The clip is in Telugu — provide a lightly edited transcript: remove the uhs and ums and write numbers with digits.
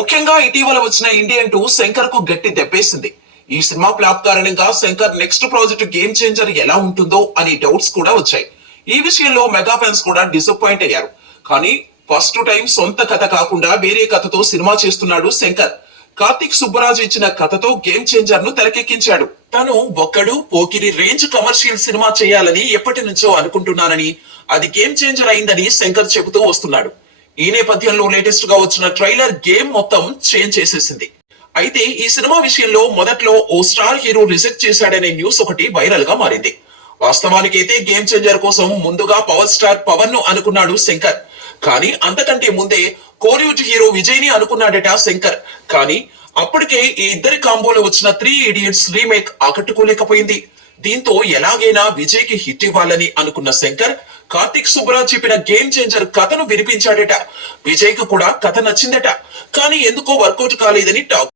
ముఖ్యంగా ఇటీవల వచ్చిన ఇండియన్ 2 శంకర్ కు గట్టి దెబ్బేసింది. ఈ సినిమా ఫ్లాప్ కారణంగా Shankar next project game changer ఎలా ఉంటుందో అని డౌట్స్ కూడా వచ్చాయి. ఈ విషయంలో మెగా ఫ్యాన్స్ కూడా డిసప్పాయింట్ అయ్యారు. కానీ ఫస్ట్ టైం సొంత కథ కాకుండా వేరే కథతో సినిమా చేస్తున్నాడు శంకర్. కార్తిక్ సుబ్బరాజు ఇచ్చిన కథతో గేమ్ చేంజర్ ను తెరకెక్కించాడు. తను ఒక్కడు పోకిరి రేంజ్ కమర్షియల్ సినిమా చేయాలని ఎప్పటి నుంచో అనుకుంటున్నానని, అది గేమ్ చేంజర్ అయిందని శంకర్ చెబుతూ వస్తున్నాడు. ఈ నేపథ్యంలో లేటెస్ట్ గా వచ్చిన ట్రైలర్ గేమ్ మొత్తం చేంజ్ చేసేసింది. అయితే ఈ సినిమా విషయంలో మొదట్లో ఓ స్టార్ హీరో రిజెక్ట్ చేశాడనే న్యూస్ ఒకటి వైరల్ గా మారింది. వాస్తవానికి అయితే గేమ్ చేంజర్ కోసం ముందుగా పవర్ స్టార్ పవన్ ను అనుకున్నాడు శంకర్. కానీ అంతకంటే ముందే కోలీవుడ్ హీరో విజయ్ ని అనుకున్నాడట శంకర్. కానీ అప్పటికే ఈ ఇద్దరి కాంబోలో వచ్చిన 3 ఇడియట్స్ రీమేక్ ఆకట్టుకోలేకపోయింది. దీంతో ఎలాగైనా విజయ్ కి హిట్ ఇవ్వాలని అనుకున్న శంకర్ కార్తిక్ సుబ్బరాజ్ చెప్పిన గేమ్ చేంజర్ కథను వినిపించాడట. విజయ్ కు కూడా కథ నచ్చిందట. కానీ ఎందుకో వర్కౌట్ కాలేదని టాక్.